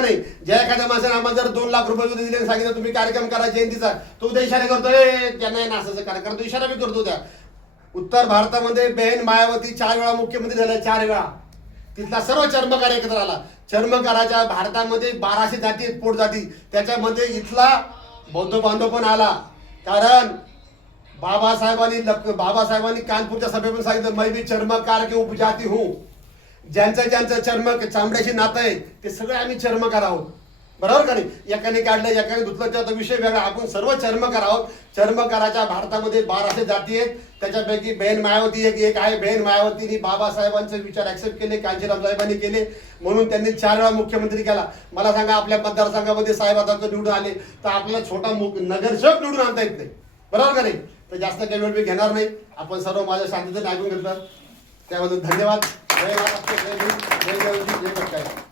नाही. ज्या एखाद्या माणसाने आम्हाला जर 2 लाख रुपये दिले सांगितलं तुम्ही कार्यक्रम करा जयंतीचा, तो उद्या इशारा करतोय त्यांना नासाचं कार्यक्रम, तो इशारा बी करतो. त्या उत्तर भारतामध्ये बहन मायावती 4 वेळा मुख्यमंत्री झाल्या, 4 वेळा. तिथला सर्व चर्मकार एकत्र आला. चर्मकाराच्या भारतामध्ये 1200 जाती आहेत, पोट जाती. त्याच्यामध्ये इथला बौद्ध बांधव पण आला. कारण बाबासाहेबांनी कानपूरच्या सभेमध्ये सांगितलं, मैं भी चर्मकार के उपजाती हूँ. ज्यांचं चामड्याशी नातं आहे ते सगळे आम्ही चर्मकार आहोत. बरोबर का नाही? एकाने काढलं एकाने धुतलं त्याचा विषय वेगळा. आपण सर्व चर्मकार आहोत. चर्मकाराच्या भारतामध्ये 1200 जाती आहेत. त्याच्यापैकी बहन मायावती एक आहे. बहन मायावतीने बाबासाहेबांचे विचार ऍक्सेप्ट केले, कांचीराम साहेबांनी केले, म्हणून त्यांनी 4 वेळा मुख्यमंत्री केला. मला सांगा, आपल्या मतदारसंघामध्ये साहेब आता निवडून आले तर आपल्याला छोटा नगरसेवक निवडून आणता येत नाही. बरोबर का नाही? तर जास्त काही वेळ मी घेणार नाही. आपण सर्व माझ्या शांततेने ऐकून घेतलं त्याबद्दल धन्यवाद. जय महाराष्ट्र, जय भीम, जय जय, जय